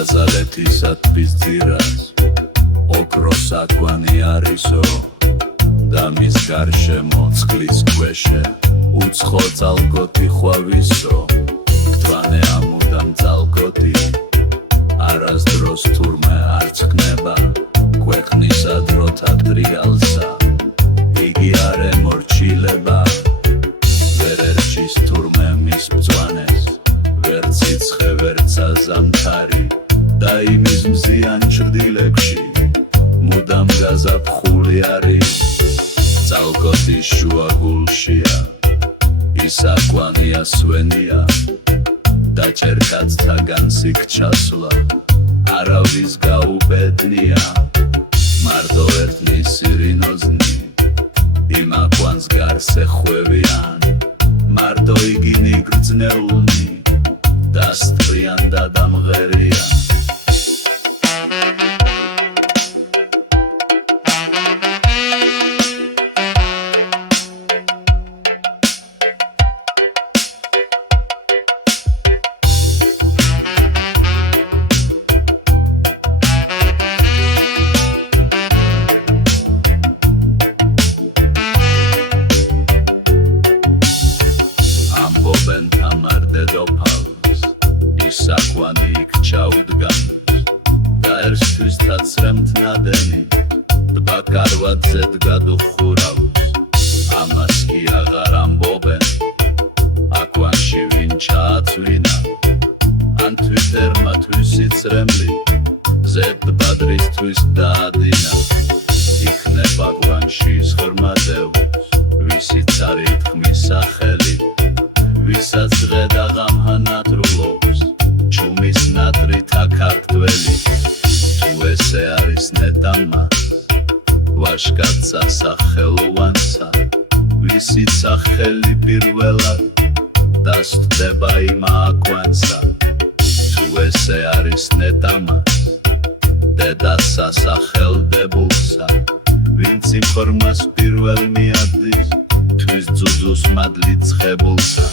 გაზალეთისათვის ძირას ოქროს აკვანი არისო და მის გარშემო წყლის ქვეშე უცხო ძალგოთი ხვავისო გვთვანე ამუდამ ძალგოთი არასდროს თურმე არ წკნება ქვეყნისა დროთა ტრიალსა იგი არ ემორჩილება ვერ ერჩის თურმე მის ბრძვანეს ვერ ციცხე ვერცა ზამთარი და იმის მზიან ჩრდილებში მუდამ გაზაფხული არის ძალგოთის შუა გულშია ის აკვანია სვენია და ჭერკაცთაგან სიქ ჩასვლა არავის გაუბედნია მარტო ერთის სირინოზნი იმ აკვანს გარს ეხვევიან მარტო იგინი გრძნეულნი დასტრიან და დამღერიან საკვანი იქ ჩაუდგანს და ერისთვის თაცრემთ ნადენი ტბა კარვატზე დგადუხურავს ამას კი აღარ ამბობენ აკვანში ვინ ჩააწვინა ან თვითერმა თვისიცრემლი ზედ ბადრისთვის დაადინა იქნება აკვანში ზღრმადეუს ვისიც არ ითქმის სახელი ვისაც ღედა ღამჰანათრულობს ჩუმის ნატრით აქართველი თუ ესე არის ნეტამას ვაშკაცა სახელოვანსა ვისიც სახელი პირველად დასწდება იმ აკვანსა თუ ესე არის ნეტამას დედასა სახელდებულსა ვინც იმ ფორმას პირველ მიადის თვის ძუძუს მადლი ცხებულსა